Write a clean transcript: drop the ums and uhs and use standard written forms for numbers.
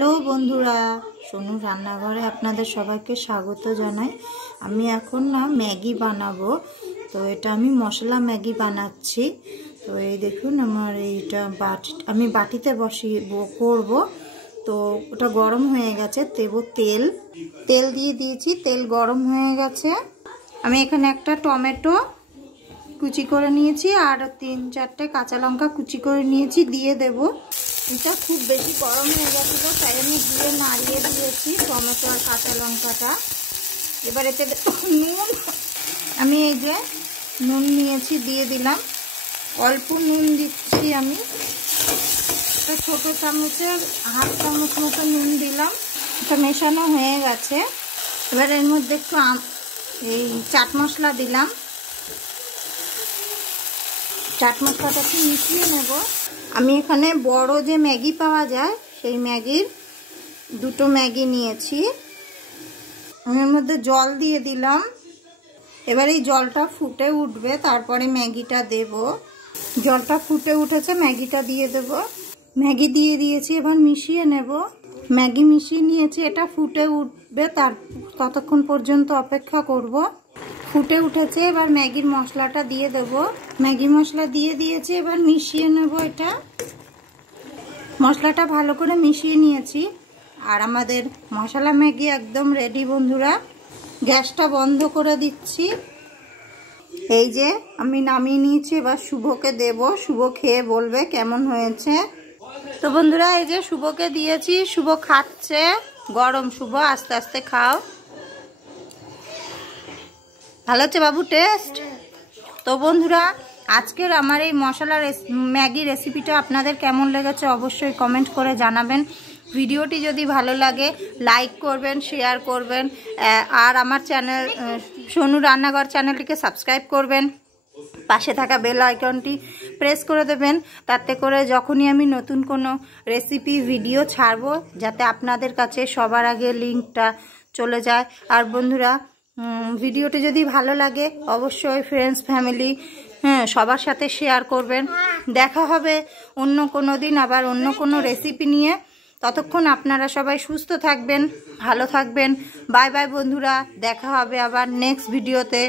Hello বন্ধুরা, সোনু রান্নাঘরে আপনাদের সবাইকে স্বাগত জানাই। আমি এখন ম্যাগি বানাবো। তো এটা আমি মশলা ম্যাগি বানাচ্ছি। তো এই দেখুন আমার এইটা আমি বাটিতে বসিয়ে করব। তো ওটা গরম হয়ে গেছে, তেল দিয়ে দিয়েছি, তেল গরম হয়ে গেছে। আমি এখানে একটা টমেটো কুচি করে নিয়েছি আর 3-4টে কাঁচা লঙ্কা কুচি করে নিয়েছি, দিয়ে দেব। এটা খুব বেশি গরম হয়ে গেছিলো, তাই আমি দিয়ে নাড়িয়ে দিয়েছি টমেটো আর কাঁচা লঙ্কাটা। এবার এতে নুন, আমি এই যে নুন নিয়েছি দিয়ে দিলাম, অল্প নুন দিচ্ছি আমি, একটা ছোটো চামচের হাফ চামচ মতো নুন দিলাম। এটা মেশানো হয়ে গেছে। এবার এর মধ্যে একটু এই চাট মশলা দিলাম, চাট মশলাটাকে মিশিয়ে নেব। আমি এখানে বড় যে ম্যাগি পাওয়া যায় সেই ম্যাগির 2টো ম্যাগি নিয়েছি। আমি এর মধ্যে জল দিয়ে দিলাম। এবার এই জলটা ফুটে উঠবে, তারপরে ম্যাগিটা দেব। জলটা ফুটে উঠেছে, ম্যাগিটা দিয়ে দেব। ম্যাগি দিয়ে দিয়েছি, এবার মিশিয়ে নেব। ম্যাগি মিশিয়ে নিয়েছি, এটা ফুটে উঠবে, ততক্ষণ পর্যন্ত অপেক্ষা করব। ফুটে উঠেছে, এবার ম্যাগির মশলাটা দিয়ে দেব। ম্যাগি মশলা দিয়ে দিয়েছি, এবার মিশিয়ে নেব। এটা মশলাটা ভালো করে মিশিয়ে নিয়েছি আর আমাদের মশলা ম্যাগি একদম রেডি বন্ধুরা। গ্যাসটা বন্ধ করে দিচ্ছি। এই যে আমি নামিয়ে নিয়েছি, এবার শুভকে দেব। শুভ খেয়ে বলবে কেমন হয়েছে। তো বন্ধুরা এই যে শুভকে দিয়েছি, শুভ খাচ্ছে। গরম, শুভ আস্তে আস্তে খাও। ভালো হচ্ছে বাবু টেস্ট? তো বন্ধুরা আজকের আমার এই মশলা ম্যাগি রেসিপিটা আপনাদের কেমন লেগেছে অবশ্যই কমেন্ট করে জানাবেন। ভিডিওটি যদি ভালো লাগে লাইক করবেন, শেয়ার করবেন আর আমার চ্যানেল সোনু রান্নাঘর চ্যানেলটিকে সাবস্ক্রাইব করবেন। পাশে থাকা বেল আইকনটি প্রেস করে দেবেন, তাতে করে যখনই আমি নতুন কোনো রেসিপি ভিডিও ছাড়বো যাতে আপনাদের কাছে সবার আগে লিঙ্কটা চলে যায়। আর বন্ধুরা ভিডিওটি যদি ভালো লাগে অবশ্যই ফ্রেন্ডস ফ্যামিলি সবার সাথে শেয়ার করবেন। দেখা হবে অন্য কোনো দিন আবার অন্য কোনো রেসিপি নিয়ে। ততক্ষণ আপনারা সবাই সুস্থ থাকবেন, ভালো থাকবেন। বাই বাই বন্ধুরা, দেখা হবে আবার নেক্সট ভিডিওতে।